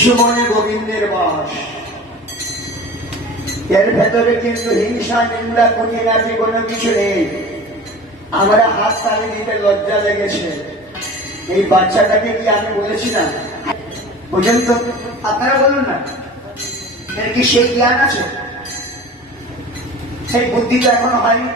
শিশুমনে গোবিন্দের বাস। এর ভেতরে কিন্তু হিংসা, নিন্দা, কুটিনাটি কোনো কিছু নেই। আমরা হাত তালি দিতে লজ্জা লেগেছে। এই বাচ্চাটাকে কি আমি বলেছি না বুঝেন তো? আপনারা বলুন না, এর কি সেই জ্ঞান আছে? সেই বুদ্ধি তো এখনো হয়নি।